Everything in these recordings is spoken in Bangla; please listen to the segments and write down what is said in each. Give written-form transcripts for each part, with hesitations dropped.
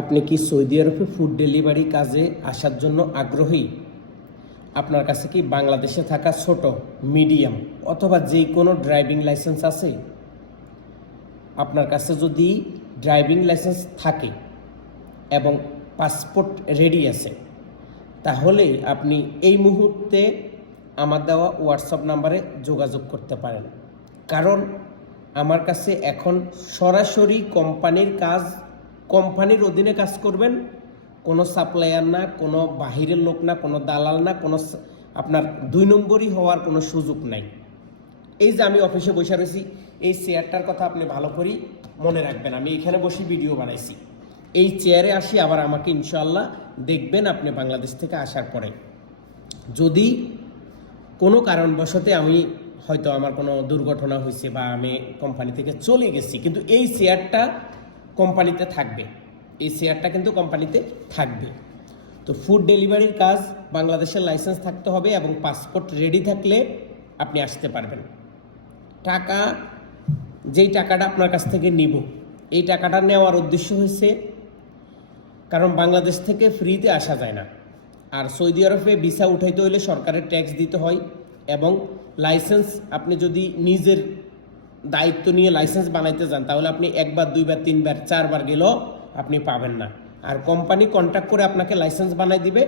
আপনি কি সৌদি আরবে ফুড ডেলিভারি কাজে আসার জন্য আগ্রহী? আপনার কাছে কি বাংলাদেশে থাকা ছোট, মিডিয়াম অথবা যে কোনো ড্রাইভিং লাইসেন্স আছে? আপনার কাছে যদি ড্রাইভিং লাইসেন্স থাকে এবং পাসপোর্ট রেডি আছে, তাহলে আপনি এই মুহূর্তে আমার দেওয়া হোয়াটসঅ্যাপ নাম্বারে যোগাযোগ করতে পারেন। কারণ আমার কাছে এখন সরাসরি কোম্পানির কাজ, কোম্পানির অধীনে কাজ করবেন, কোনো সাপ্লায়ার না, কোনো বাহিরের লোক না, কোনো দালাল না, কোনো আপনার 2 নম্বরই হওয়ার কোনো সুযোগ নাই। এই যে আমি অফিসে বসে রয়েছি, এই চেয়ারটার কথা আপনি ভালো করেই মনে রাখবেন। আমি এখানে বসে ভিডিও বানাইছি, এই চেয়ারে আসি আবার আমাকে ইনশাআল্লাহ দেখবেন আপনি বাংলাদেশ থেকে আসার পরে। যদি কোনো কারণবশতে আমি হয়তো আমার কোনো দুর্ঘটনা হয়েছে বা আমি কোম্পানি থেকে চলে গেছি, কিন্তু এই চেয়ারটা কোম্পানিতে থাকবে, এই চেয়ারটা কিন্তু কোম্পানিতে থাকবে। তো ফুড ডেলিভারির কাজ বাংলাদেশের লাইসেন্স থাকতে হবে এবং পাসপোর্ট রেডি থাকলে আপনি আসতে পারবেন। টাকা, যেই টাকাটা আপনার কাছ থেকে নিব, এই টাকাটা নেওয়ার উদ্দেশ্য হয়েছে, কারণ বাংলাদেশ থেকে ফ্রিতে আসা যায় না, আর সৌদি আরবে ভিসা উঠাইতে হলে সরকারের ট্যাক্স দিতে হয়, এবং লাইসেন্স আপনি যদি নিজের দায়িত্ব নিয়ে লাইসেন্স বানাইতে যান, তাহলে আপনি 1 বার 2 বার 3 বার 4 বার গেলেও আপনি পাবেন না। আর কোম্পানি কন্ট্যাক্ট করে আপনাকে লাইসেন্স বানাই দিবে,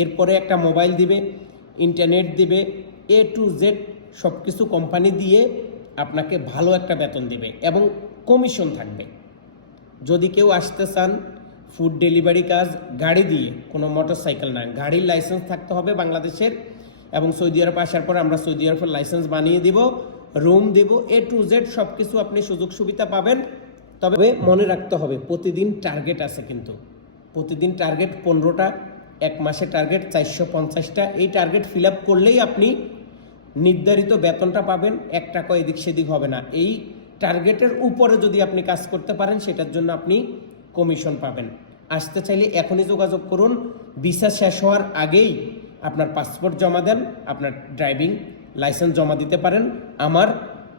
এরপরে একটা মোবাইল দিবে, ইন্টারনেট দিবে, A to Z সব কিছু কোম্পানি দিয়ে আপনাকে ভালো একটা বেতন দিবে এবং কমিশন থাকবে। যদি কেউ আসতে চান ফুড ডেলিভারি কাজ গাড়ি দিয়ে, কোনো মোটরসাইকেল না, গাড়ির লাইসেন্স থাকতে হবে বাংলাদেশের, এবং সৌদি আরব আসার পর আমরা সৌদি আরবের লাইসেন্স বানিয়ে দিব, রুম দেব, A to Z সব কিছু আপনি সুযোগ সুবিধা পাবেন। তবে মনে রাখতে হবে প্রতিদিন টার্গেট আছে, কিন্তু প্রতিদিন টার্গেট 15টা, 1 মাসে টার্গেট 450টা। এই টার্গেট ফিল আপ করলেই আপনি নির্ধারিত বেতনটা পাবেন, 1 টাকা এদিক সেদিক হবে না। এই টার্গেটের উপরে যদি আপনি কাজ করতে পারেন, সেটার জন্য আপনি কমিশন পাবেন। আসতে চাইলে এখনই যোগাযোগ করুন, ভিসা শেষ হওয়ার আগেই আপনার পাসপোর্ট জমা দেন, আপনার ড্রাইভিং লাইসেন্স জমা দিতে পারেন আমার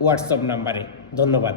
হোয়াটসঅ্যাপ নাম্বারে। ধন্যবাদ।